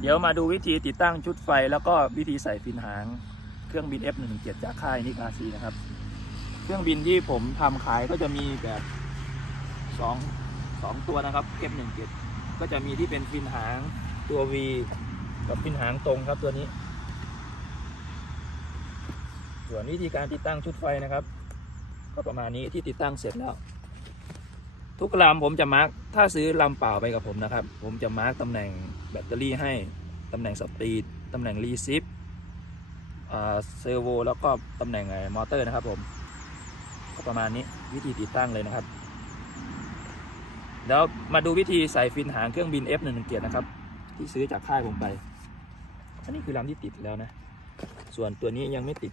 เดี๋ยวมาดูวิธีติดตั้งชุดไฟ แล้วก็วิธีใส่ฟินหาง เครื่องบิน F117 จากค่ายนิกาซีนะครับ เครื่องบินที่ผมทำขายก็จะมีแบบสองสองตัวนะครับ F17 ก็จะมีที่เป็นฟินหางตัว V กับฟินหางตรงครับตัวนี้ ส่วนวิธีการติดตั้งชุดไฟนะครับ ก็ประมาณนี้ที่ติดตั้งเสร็จแล้ว ทุกลำผมจะมาร์กถ้าซื้อลำเปล่าไปกับผมนะครับ ผมจะมาร์กตำแหน่งแบตเตอรี่ให้ตำแหน่งสปีดตำแหน่งรีซิปเซอร์โวแล้วก็ตำแหน่งไอ้มอเตอร์นะครับผมก็ประมาณนี้วิธีติดตั้งเลยนะครับ แล้วมาดูวิธีใส่ฟินหางเครื่องบิน F117 นะครับ ที่ซื้อจากค่ายผมไป อันนี้คือลำที่ติดแล้วนะ ส่วนตัวนี้ยังไม่ติด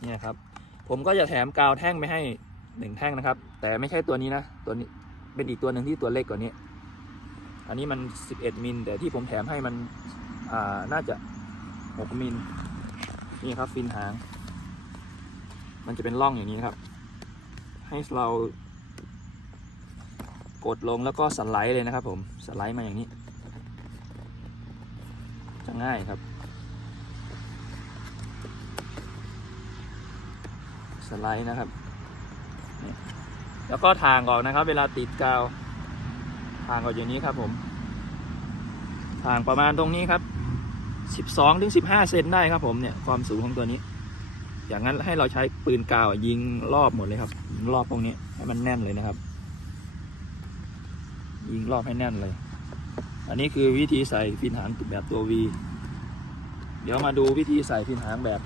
เนี่ยครับ ผมก็จะแถมกาวแท่งไปให้ หนึ่งแท่งนะครับ แต่ไม่ใช่ตัวนี้นะ ตัวนี้เป็นอีกตัวหนึ่งที่ตัวเล็กกว่านี้ อันนี้มัน 11 มิล แต่ที่ผมแถมให้มันอ่าน่าจะ 6 มิล นี่ครับฟินหาง มันจะเป็นร่องอย่างนี้ครับ ให้เรากดลงแล้วก็สไลด์เลยนะครับ ผมสไลด์มาอย่างนี้ จะง่ายครับสไลด์นะครับ แล้วก็ทางออกนะครับ เวลาติดกาว ทางออกอย่างนี้ครับผม ทางประมาณตรงนี้ครับ12ถึง15เซนได้ครับผมเนี่ยความสูงของตัวนี้ อย่างนั้นให้เราใช้ปืนกาวยิงรอบหมดเลยครับยิงรอบตรงนี้ให้มันแน่นเลยนะครับ ยิงรอบให้แน่นเลย อันนี้คือวิธีใส่ฟินหางแบบตัว V เดี๋ยวมาดูวิธีใส่ฟินหางแบบ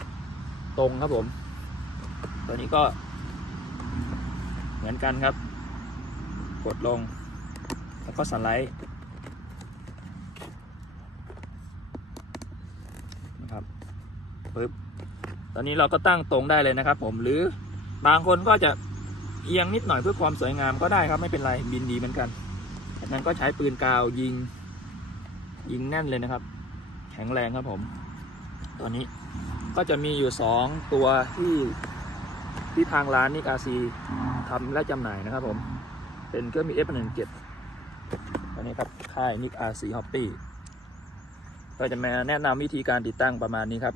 ตรงครับผม ตัวนี้ก็ เหมือนกันครับ กดลง แล้วก็สไลด์นะครับปึ๊บตอนนี้เราก็ตั้งตรงได้เลยนะครับ ผมหรือบางคนก็จะเอียงนิดหน่อยเพื่อความสวยงามก็ได้ครับไม่เป็นไรบินดีเหมือนกันจากนั้นก็ใช้ปืนกาวยิง ยิงแน่นเลยนะครับ แข็งแรงครับผม ตัวนี้ก็จะมีอยู่สองตัวที่ ที่ทางร้านนิกาซีทำและจำหน่ายนะครับผม เป็นเครื่องมี F17 อันนี้ครับ ค่ายนิกอาซีฮอปปี้ก็จะมาแนะนำวิธีการติดตั้งประมาณนี้ครับ